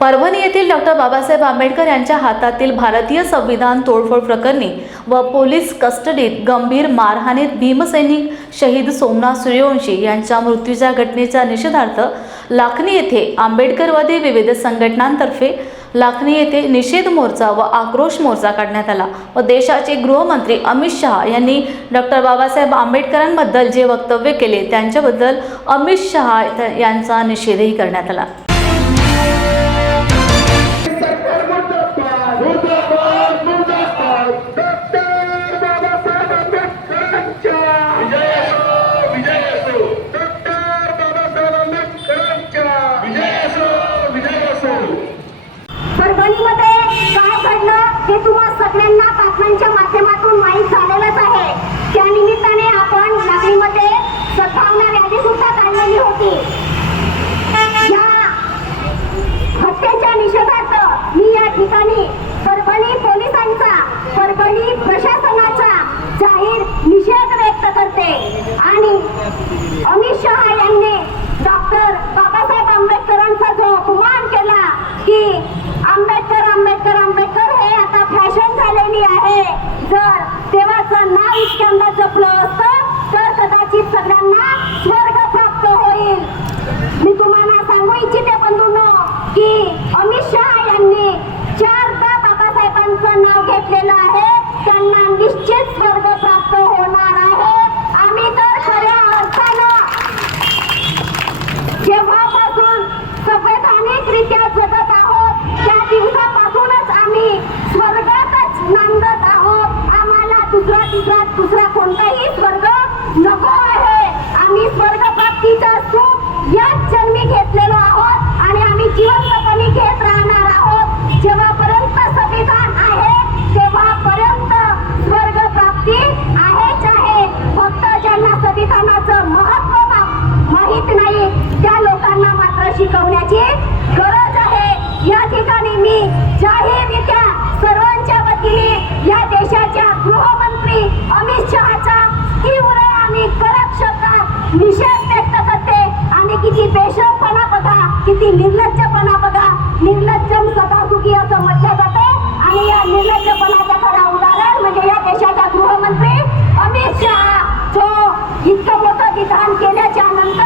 परभणी येथील डॉक्टर बाबासाहेब आंबेडकर यांच्या हातातील भारतीय संविधान तोडफोड प्रकरणी व पोलीस कस्टडीत गंभीर मारहाणीत भीमसैनिक शहीद सोमनाथ सूर्यवंशी यांच्या मृत्यूच्या घटनेच्या निषेधार्थ लाखनी येथे आंबेडकरवादी विविध संघटनांतर्फे लाखनी येथे निषेध मोर्चा व आक्रोश मोर्चा काढण्यात आला व देशाचे गृहमंत्री अमित शहा यांनी डॉक्टर बाबासाहेब आंबेडकरांबद्दल जे वक्तव्य केले त्यांच्याबद्दल अमित शहा यांचा निषेधही करण्यात आला. बातम्यांना बातम्यांच्या माध्यमातून माहीत झालेलंच आहे. त्या निमित्ताने आपण नागरीमध्ये सद्भावना रॅली सुद्धा काढलेली होती. या हत्येच्या निषेधार्थ मी या ठिकाणी परभणी पोलिसांचा परभणी प्रशासनाचा जाहीर निषेध व्यक्त करते आणि अमित शहा यांनी डॉक्टर बाबासाहेब आंबेडकरांचा जो अपमान केला की आंबेडकर आंबेडकर आंबेडकर हे आता फॅशन झालेली आहे जर देवाचं नाव इतक्यांदा जपलं असतं तर कदाचित सगळ्यांना स्वर्ग प्राप्त होईल. मी तुम्हाला सांगू इच्छिते बंधूंनो की अमित शहा यांनी चारदा बाबासाहेबांचं नाव घेतलेलं आहे. त्यांना निश्चित स्वर्ग प्राप्त होणार आहे आम्ही तर खऱ्या अर्थानं जेव्हापासून संवैधानिकरित्या जगत आहोत त्या दिवसापासूनच आम्ही स्वर्गातच नांदत आहोत आम्हाला दुसरा तिसरा दुसरा कोणताही स्वर्ग नको आहे. आम्ही स्वर्ग प्राप्तीचा सुख याच जन्मी घेतलेलो आहोत आणि आम्ही जिवंतपणे घेत राहणार आहोत. जेव्हापर्यंत संविधान आहे तेव्हापर्यंत स्वर्ग प्राप्ती आहेच आहे. फक्त ज्यांना संविधानाचं महत्त्व माहीत नाही त्या लोकांना मात्र शिकवण्याची गरज आहे. या ठिकाणी मी जाहीर अमित तीव्र आणि कडक शब्दात निषेध व्यक्त करते. आणि किती पेशवपणा बघा किती निर्लज्जपणा बघा. निर्लज्जम सदा सुखी असं म्हटलं जाते. आणि या निर्लज्जपणाचं खरं उदाहरण म्हणजे या देशाचा गृहमंत्री अमित शहा. जो इतकं मोठं विधान केल्याच्यानंतर